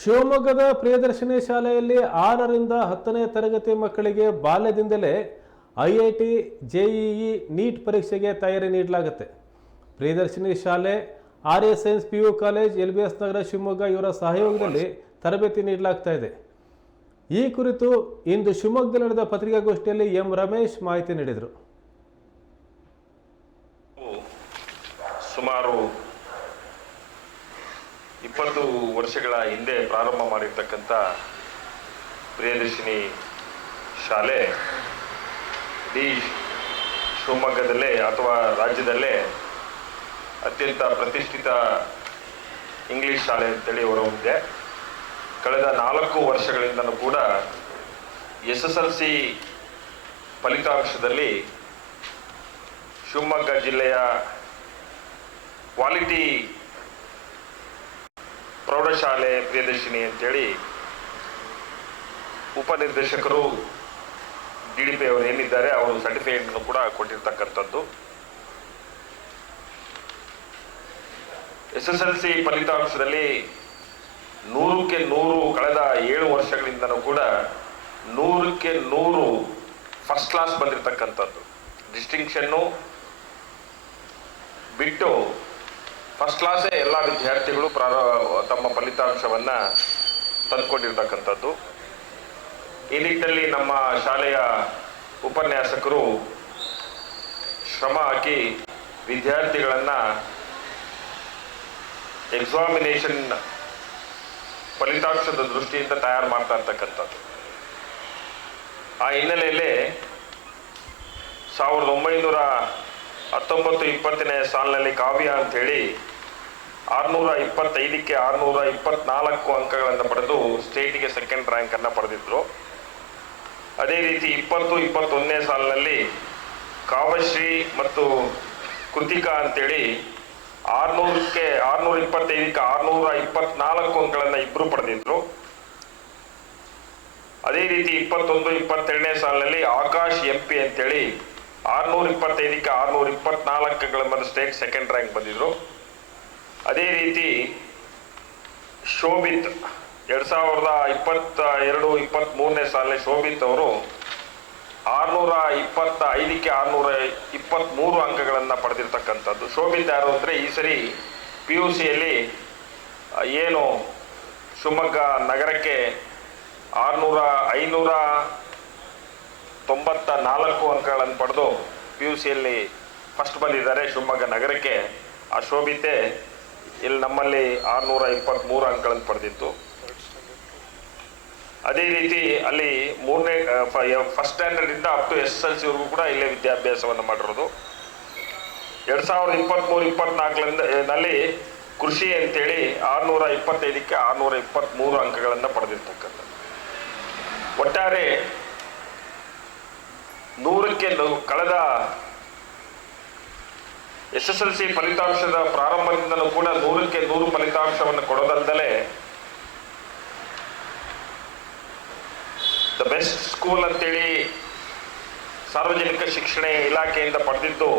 ಶಿವಮೊಗ್ಗದ ಪ್ರಿಯದರ್ಶಿನಿ ಶಾಲೆಯಲ್ಲಿ 6ರಿಂದ 10ನೇ ತರಗತಿ ಮಕ್ಕಳಿಗೆ ಬಾಲ್ಯದಿಂದಲೇ IIT, JEE, ನೀಟ್ ಪರೀಕ್ಷೆಗೆ ತಯಾರಿ ನೀಡಲಾಗುತ್ತೆ. ಪ್ರಿಯದರ್ಶಿನಿ ಶಾಲೆ, ಆರ್ಯ ಸೈನ್ಸ್ PU ಕಾಲೇಜ್, LBS ನಗರ ಶಿವಮೊಗ್ಗ ಇವರ ಸಹಯೋಗದಲ್ಲಿ ತರಬೇತಿ ನೀಡಲಾಗ್ತಾ ಇದೆ. ಈ ಕುರಿತು ಇಂದು ಶಿವಮೊಗ್ಗದಲ್ಲಿ ನಡೆದ ಪತ್ರಿಕಾಗೋಷ್ಠಿಯಲ್ಲಿ ಎಂ ರಮೇಶ್ ಮಾಹಿತಿ ನೀಡಿದರು. ಸುಮಾರು 20 ವರ್ಷಗಳ ಹಿಂದೆ ಪ್ರಾರಂಭ ಮಾಡಿರ್ತಕ್ಕಂಥ ಪ್ರಿಯದರ್ಶಿನಿ ಶಾಲೆ ಇಡೀ ಶಿವಮೊಗ್ಗದಲ್ಲೇ ಅಥವಾ ರಾಜ್ಯದಲ್ಲೇ ಅತ್ಯಂತ ಪ್ರತಿಷ್ಠಿತ ಇಂಗ್ಲಿಷ್ ಶಾಲೆ ಅಂತೇಳಿ ಹೊರಹೊಮ್ಮಿದೆ. ಕಳೆದ 4 ವರ್ಷಗಳಿಂದಲೂ ಕೂಡ SSLC ಫಲಿತಾಂಶದಲ್ಲಿ ಶಿವಮೊಗ್ಗ ಜಿಲ್ಲೆಯ ಕ್ವಾಲಿಟಿ ಪ್ರೌಢಶಾಲೆ ಪ್ರಿಯದರ್ಶಿನಿ ಅಂತೇಳಿ ಉಪನಿರ್ದೇಶಕರು DDP ಅವರು ಏನಿದ್ದಾರೆ ಅವರು ಸರ್ಟಿಫಿಕೇಟ್ ಕೂಡ ಕೊಟ್ಟಿರ್ತಕ್ಕಂಥದ್ದು. SSLC ಫಲಿತಾಂಶದಲ್ಲಿ 100ಕ್ಕೆ 100 ಕಳೆದ 7 ವರ್ಷಗಳಿಂದಲೂ ಕೂಡ 100ಕ್ಕೆ 100 ಫಸ್ಟ್ ಕ್ಲಾಸ್ ಬಂದಿರತಕ್ಕಂಥದ್ದು. ಡಿಸ್ಟಿಂಕ್ಷನ್ನು ಬಿಟ್ಟು ಫಸ್ಟ್ ಕ್ಲಾಸೇ ಎಲ್ಲ ವಿದ್ಯಾರ್ಥಿಗಳು ತಮ್ಮ ಫಲಿತಾಂಶವನ್ನು ತಂದುಕೊಂಡಿರ್ತಕ್ಕಂಥದ್ದು. ಈ ನಿಟ್ಟಿನಲ್ಲಿ ನಮ್ಮ ಶಾಲೆಯ ಉಪನ್ಯಾಸಕರು ಶ್ರಮ ಹಾಕಿ ವಿದ್ಯಾರ್ಥಿಗಳನ್ನು ಎಕ್ಸಾಮಿನೇಷನ್ ಫಲಿತಾಂಶದ ದೃಷ್ಟಿಯಿಂದ ತಯಾರು ಮಾಡ್ತಾ ಇರ್ತಕ್ಕಂಥದ್ದು. ಆ ಹಿನ್ನೆಲೆಯಲ್ಲಿ 1919-20ನೇ ಸಾಲಿನಲ್ಲಿ ಕಾವ್ಯ ಅಂಥೇಳಿ 625ಕ್ಕೆ 624 ಅಂಕಗಳನ್ನು ಪಡೆದು ಸ್ಟೇಟಿಗೆ ಸೆಕೆಂಡ್ ರ್ಯಾಂಕನ್ನು ಪಡೆದಿದ್ದರು. ಅದೇ ರೀತಿ 20-21ನೇ ಸಾಲಿನಲ್ಲಿ ಕಾವ್ಯಶ್ರೀ ಮತ್ತು ಕೃತಿಕಾ ಅಂತೇಳಿ 625ಕ್ಕೆ 624 ಅಂಕಗಳನ್ನು ಇಬ್ಬರು ಪಡೆದಿದ್ರು. ಅದೇ ರೀತಿ 21-22ನೇ ಸಾಲಿನಲ್ಲಿ ಆಕಾಶ್ MP ಅಂತೇಳಿ 625ಕ್ಕೆ 624 ಅಂಕಗಳ ಸ್ಟೇಟ್ ಸೆಕೆಂಡ್ ರ್ಯಾಂಕ್ ಬಂದಿದ್ರು. ಅದೇ ರೀತಿ ಶೋಭಿತ್ 2022-23ನೇ ಸಾಲಿನಲ್ಲಿ ಶೋಭಿತ್ ಅವರು 625ಕ್ಕೆ 623 ಅಂಕಗಳನ್ನು ಪಡೆದಿರ್ತಕ್ಕಂಥದ್ದು. ಶೋಭಿತ್ ಯಾರು ಅಂದರೆ ಈ ಸರಿ PUCಯಲ್ಲಿ ಏನು ಶಿವಮೊಗ್ಗ ನಗರಕ್ಕೆ 594 ಅಂಕಗಳನ್ನು ಪಡೆದು PUCಯಲ್ಲಿ ಫಸ್ಟ್ ಬಂದಿದ್ದಾರೆ ಶಿವಮೊಗ್ಗ ನಗರಕ್ಕೆ. ಆ ಶೋಭಿತೆ ಇಲ್ಲಿ ನಮ್ಮಲ್ಲಿ 623 ಅಂಕಗಳನ್ನು ಪಡೆದಿತ್ತು. ಅದೇ ರೀತಿ ಅಲ್ಲಿ first standard up to SSLC ವರೆಗೂ ಕೂಡ ಇಲ್ಲೇ ವಿದ್ಯಾಭ್ಯಾಸವನ್ನು ಮಾಡಿರೋದು. 2023-24ನಲ್ಲಿ ಕೃಷಿ ಅಂತೇಳಿ 625ಕ್ಕೆ 623 ಅಂಕಗಳನ್ನು ಪಡೆದಿರ್ತಕ್ಕಂಥದ್ದು. ಒಟ್ಟಾರೆ 100ಕ್ಕೆ ಕಳೆದ SSLC ಫಲಿತಾಂಶದ ಪ್ರಾರಂಭದಿಂದಲೂ ಕೂಡ 100ಕ್ಕೆ 100 ಫಲಿತಾಂಶವನ್ನು ಕೊಡೋದಲ್ಲದೆ ದ ಬೆಸ್ಟ್ ಸ್ಕೂಲ್ ಅಂತೇಳಿ ಸಾರ್ವಜನಿಕ ಶಿಕ್ಷಣ ಇಲಾಖೆಯಿಂದ ಪಡೆದಿದ್ದು